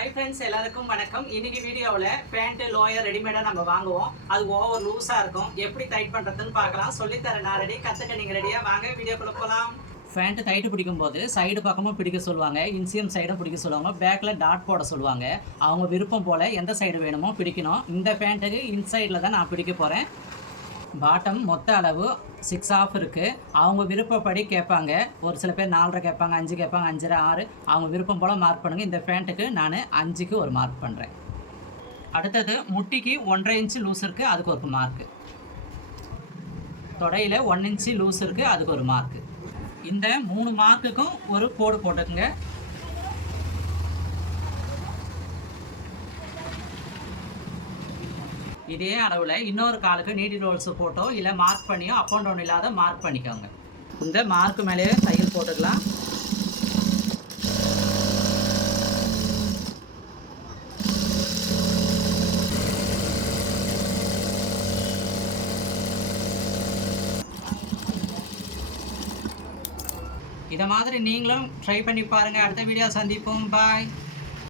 Hi friends, எல்லாருக்கும் வணக்கம். இன்னைக்கு வீடியோவில் பேண்ட் லோயர் ரெடிமேடாக நம்ம வாங்குவோம். அது ஓவர் லூஸாக இருக்கும். எப்படி டைட் பண்ணுறதுன்னு பார்க்கலாம். சொல்லித்தரேன், நான் ரெடி. கற்றுக்க நீங்கள் ரெடியாக வாங்க, வீடியோக்குள்ளே போகலாம். பேண்ட்டு டைட்டு பிடிக்கும் போது சைடு பக்கமும் பிடிக்க சொல்லுவாங்க, இன்சியம் சைடும் பிடிக்க சொல்லுவாங்க, பேக்கில் டாட் போட சொல்லுவாங்க. அவங்க விருப்பம் போல் எந்த சைடு வேணுமோ பிடிக்கணும். இந்த பேண்ட்டுக்கு இன்சைடில் தான் நான் பிடிக்க போகிறேன். பாட்டம் மொத்த அளவு 6.5 இருக்குது. அவங்க விருப்பப்படி கேட்பாங்க. ஒரு சில பேர் 4.5 கேட்பாங்க, 5 கேட்பாங்க, 5.5, 6. அவங்க விருப்பம் போல் மார்க் பண்ணுங்கள். இந்த பேண்ட்டுக்கு நான் 5க்கு ஒரு மார்க் பண்ணுறேன். அடுத்தது முட்டிக்கு 1.5 இன்ச்சு லூஸ் இருக்குது, அதுக்கு ஒரு மார்க்கு. தொடையில் 1 இன்ச்சு லூஸ் இருக்குது, அதுக்கு ஒரு மார்க்கு. இந்த 3 மார்க்குக்கும் ஒரு கோடு போட்டுக்குங்க. இதே அளவில் இன்னொரு காலுக்கு நீடில் ஹோல்ஸ் போட்டோ இல்லை மார்க் பண்ணியோ அப் அண்ட் டவுன் இல்லாத மார்க் பண்ணிக்கோங்க. இந்த மார்க்கு மேலேயே தையல் போட்டுக்கலாம். இதை மாதிரி நீங்களும் ட்ரை பண்ணி பாருங்கள். அடுத்த வீடியோ சந்திப்போம். பாய்.